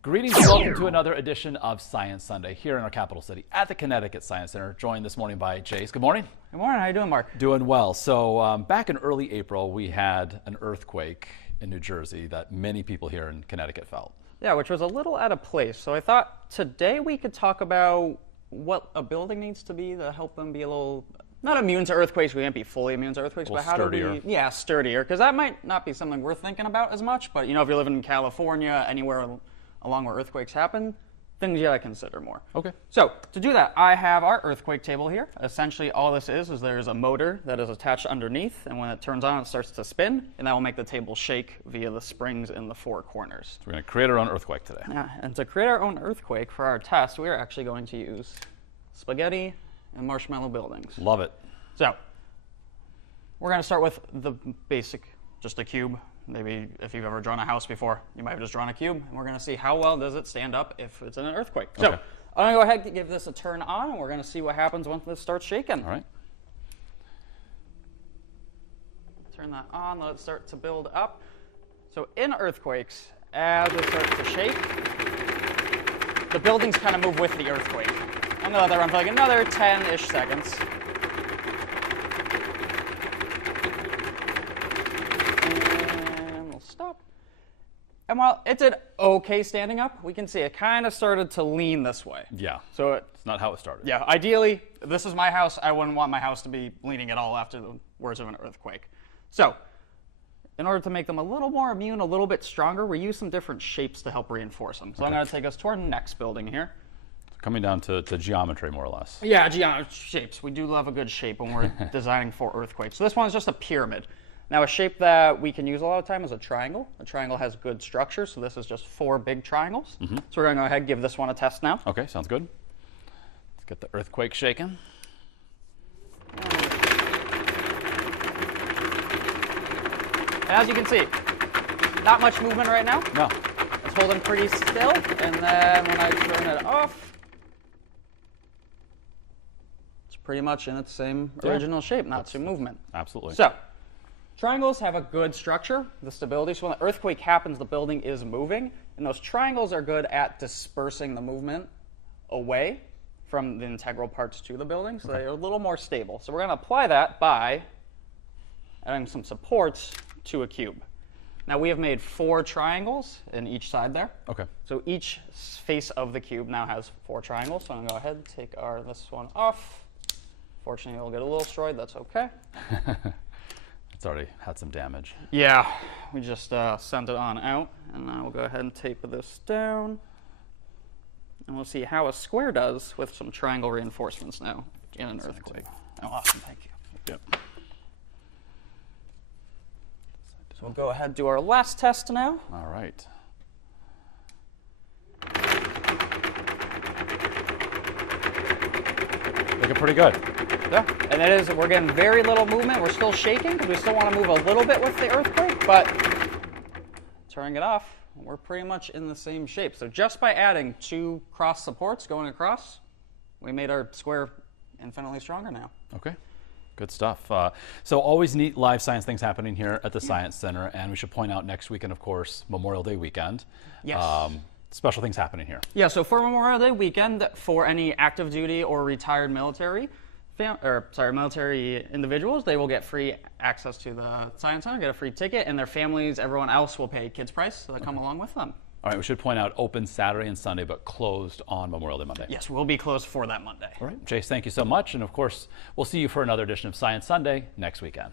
Greetings and welcome to another edition of Science Sunday here in our capital city at the Connecticut Science Center, joined this morning by Chase. Good morning. Good morning. How you doing, Mark? Doing well. So back in early April, we had an earthquake in New Jersey that many people here in Connecticut felt. Yeah, which was a little out of place. So I thought today we could talk about what a building needs to be to help them be a little, not immune to earthquakes. We can't be fully immune to earthquakes, but how sturdier. to be, sturdier. Because that might not be something we're thinking about as much. But, you know, if you're living in California, anywhere along where earthquakes happen, things you gotta consider more. Okay. So to do that, I have our earthquake table here. Essentially, all this is there's a motor that is attached underneath, and when it turns on, it starts to spin, and that will make the table shake via the springs in the four corners. So we're going to create our own earthquake today. Yeah, and to create our own earthquake for our test, we are actually going to use spaghetti and marshmallow buildings. Love it. So we're going to start with the basic, just a cube. Maybe if you've ever drawn a house before, you might have just drawn a cube. And we're going to see how well does it stand up if it's in an earthquake. Okay. So I'm going to go ahead and give this a turn on, and we're going to see what happens once this starts shaking. All right. Turn that on, let it start to build up. So in earthquakes, as it starts to shake, the buildings kind of move with the earthquake. I'm going to let that run for like another 10-ish seconds. Stop. And while it did okay standing up, we can see it kind of started to lean this way. Yeah. So It's not how it started. yeah, ideally, this is my house. I wouldn't want my house to be leaning at all after the worst of an earthquake. So in order to make them a little more immune, a little bit stronger, we use some different shapes to help reinforce them. So I'm going to take us to our next building here. Coming down to geometry, more or less. Yeah, geometry shapes. We do love a good shape when we're designing for earthquakes. So this one is just a pyramid. Now, a shape that we can use a lot of time is a triangle. A triangle has good structure, so this is just 4 big triangles. So we're going to go ahead and give this one a test now. Okay, sounds good. Let's get the earthquake shaking. And as you can see, not much movement right now. No. It's holding pretty still, and then when I turn it off, it's pretty much in its same original shape, not too movement. Absolutely. So, triangles have a good structure, the stability. So when the earthquake happens, the building is moving, and those triangles are good at dispersing the movement away from the integral parts to the building, so they're a little more stable. So we're going to apply that by adding some supports to a cube. Now we have made 4 triangles in each side there. Okay. So each face of the cube now has 4 triangles. So I'm going to go ahead and take this one off. Fortunately, it'll get a little destroyed. That's okay. It's already had some damage. Yeah, we just sent it on out. And now we'll go ahead and tape this down. And we'll see how a square does with some triangle reinforcements now in an earthquake. Oh, awesome. Thank you. Yep. So we'll go ahead and do our last test now. All right. Looking pretty good. Yeah, and it is, we're getting very little movement. We're still shaking because we still want to move a little bit with the earthquake, but turning it off, we're pretty much in the same shape. So just by adding 2 cross supports going across, we made our square infinitely stronger now. Okay. Good stuff. So always neat live science things happening here at the Science Center, and we should point out next weekend, of course, Memorial Day weekend. Yes. Special things happening here. Yeah, so for Memorial Day weekend, for any active duty or retired military, military individuals, they will get free access to the Science Center, get a free ticket, and their families, everyone else will pay kids price, so they come along with them. All right, we should point out open Saturday and Sunday, but closed on Memorial Day Monday. Yes, we'll be closed for that Monday. All right, Chase, thank you so much. And of course, we'll see you for another edition of Science Sunday next weekend.